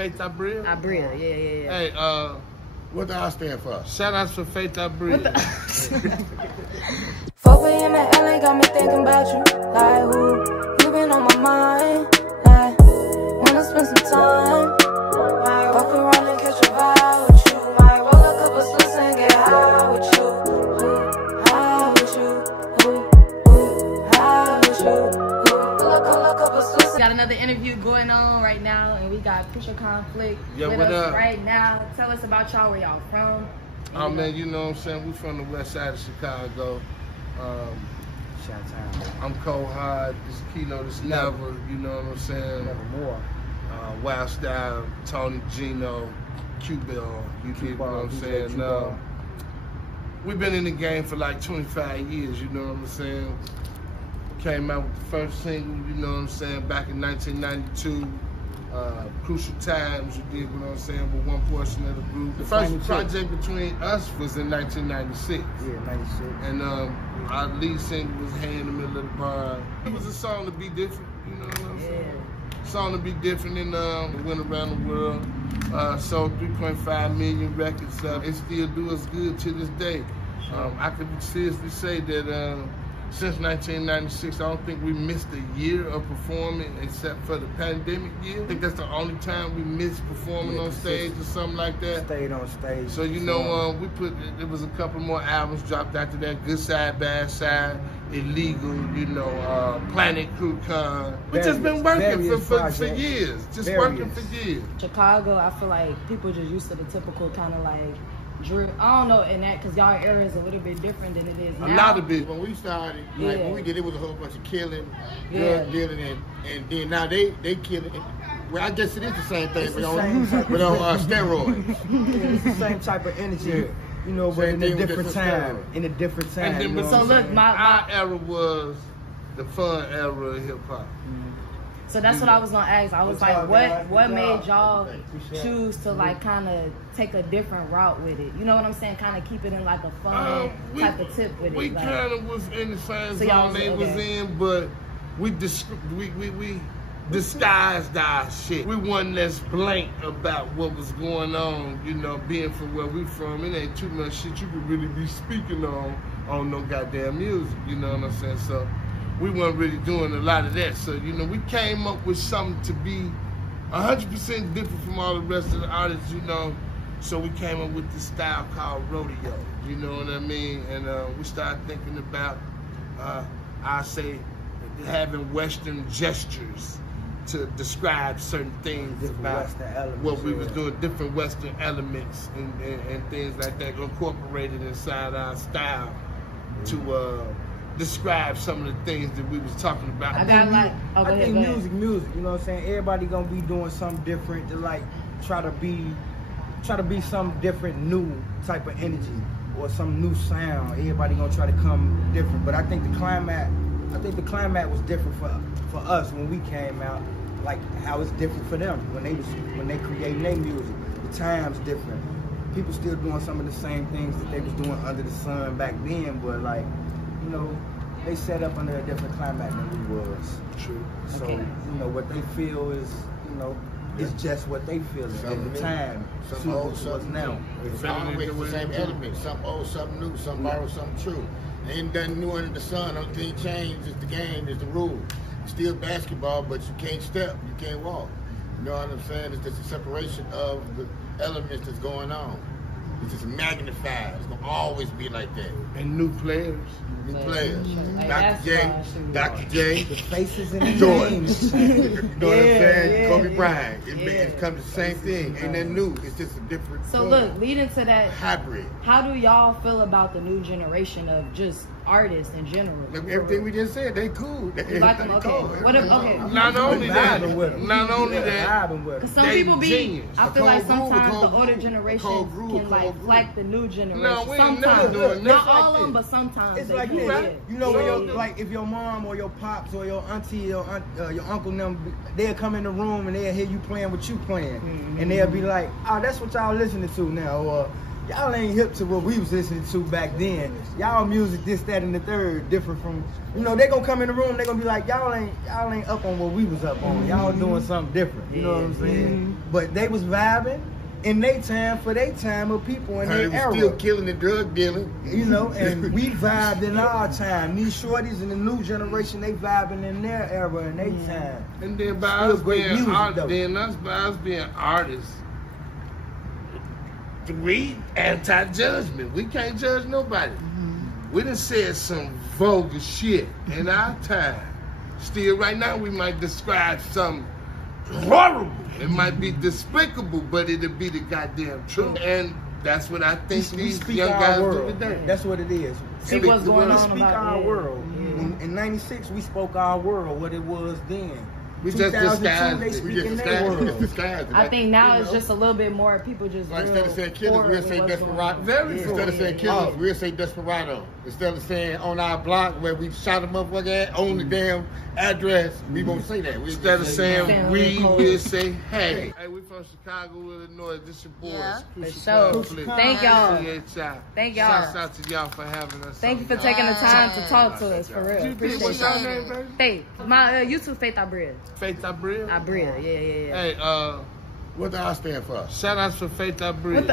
Faith Abril? Abril, yeah. Hey, what the I stand for? Shout outs for Faith Abril. 4 a.m. in LA got me thinking about you. Like who? You been on my mind. Like, wanna spend some time. Walk around and catch a vibe with you. Might roll a couple sluts and get high with you. High with you. High with you. Roll a couple sluts. Got another interview going on right now, and we got Crucial Conflict with what us up? right now. Tell us about y'all, where y'all from. Oh man, you know what I'm saying? We from the west side of Chicago. I'm Cold Hard, this Kilo, this Never, you know what I'm saying? Nevermore. Wild Style, Tony, Gino, Q-Bell, you dig what I'm saying? We've been in the game for like 25 years, you know what I'm saying? Came out with the first single, you know what I'm saying, back in 1992. Crucial Times, you dig what I'm saying, with one portion of the group. The first project between us was in 1996. Yeah, 96. And our lead single was Hey in the Middle of the Bar. It was a song to be different, you know what I'm saying? Song to be different, and it went around the world. Sold 3.5 million records. It still do us good to this day. I could seriously say that since 1996, I don't think we missed a year of performing except for the pandemic year. I think that's the only time we missed performing on stage or something like that. Stayed on stage. So, you know, there was a couple more albums dropped after that. Good Side, Bad Side, Illegal, you know, Planet Crew Con. We just been working for years. Just working for years. Chicago, I feel like people just used to the typical kind of like drill. I don't know, in that, because y'all era is a little bit different than it is now. A lot of bit. When we started, like when we did, it was a whole bunch of killing, drug dealing, and then now they killing. Well, I guess it is the same thing, but on steroids. It's the same type of energy, you know, but in a different time. In a different time. And then, so look, our era was the fun era of hip hop. So that's what I was gonna ask. I was like, what made y'all choose to like kind of take a different route with it? You know what I'm saying? Kind of keep it in like a fun type of tip with it. We kind of was in the same zone they was in, but we disguised our shit. We wasn't as blank about what was going on, you know, being from where we from. It ain't too much shit you could really be speaking on no goddamn music, you know what I'm saying? So we weren't really doing a lot of that. So, you know, we came up with something to be 100% different from all the rest of the artists, you know. So we came up with this style called rodeo, you know what I mean? And we started thinking about, I say, having Western gestures to describe certain things about what we was doing, different Western elements and things like that incorporated inside our style to describe some of the things that we was talking about. I think music, you know what I'm saying? Everybody gonna be doing something different to like try to be some different new type of energy or some new sound. Everybody gonna try to come different. But I think the climate was different for us when we came out, like how it's different for them when they creating their music. The time's different. People still doing some of the same things that they was doing under the sun back then, but like, you know, they set up under a different climate than we was. True. So, you know, what they feel is, you know, it's just what they feel at the time. Some old, something now. It's always the same element. Some old, something new, some borrowed, something true. Ain't nothing new under the sun. Only thing changed is the game, is the rule. It's still basketball, but you can't step, you can't walk. You know what I'm saying? It's just a separation of the elements that's going on. It's just magnified. It's gonna always be like that. And new players. New players. Like Dr. J, the faces in the Jordan. names. You know what I'm saying? Kobe Bryant. It comes the same thing. Ain't that new? It's just a different So look, leading to that hybrid. How do y'all feel about the new generation of just artists in general? Like everything we just said, they cool. You like them? Okay. What if, Not only that, because some people be, I feel like sometimes the older generation can like flack the new generation. No, we ain't never doing Not all of them, but sometimes it's they like do. that. You know, when like if your mom or your pops or your auntie or your uncle them, they'll come in the room and they'll hear you playing what you playing, and they'll be like, "Oh, that's what y'all listening to now," or y'all ain't hip to what we was listening to back then. Y'all music this, that, and the third, different from, you know, they gonna come in the room, they gonna be like, y'all ain't up on what we was up on. Y'all doing something different. You know what I'm saying? But they was vibing in their time for their time of people in their era. Still killing the drug dealing. You know, and we vibed in our time. These shorties in the new generation, they vibing in their era and their time. And then by us being artists, we anti-judgment. We can't judge nobody. We done said some vulgar shit in our time. Still, right now, we might describe something horrible. It might be despicable, but it'll be the goddamn truth. And that's what I think these young guys do today. That's what it is. See what's going on. We speak our world. In '96, we spoke our world, what it was then. We just disguised it. We just disguised it. I think now it's just a little bit more people just like instead of saying killers, we'll say desperado. Instead of saying killers, we'll say desperado. Instead of saying on our block where we shot a motherfucker at, on the damn address, we won't say that. Instead of saying we'll say hey. Hey, we from Chicago, Illinois. This your boys. Yeah. Thank y'all. Thank y'all. Shouts out to y'all for having us. Thank you for taking the time to talk to us, for real. What's your name, baby? Faith. My YouTube, Faith Abril. Faith Abril? Abril, yeah. Hey, what the I stand for? Shout outs for Faith Abril.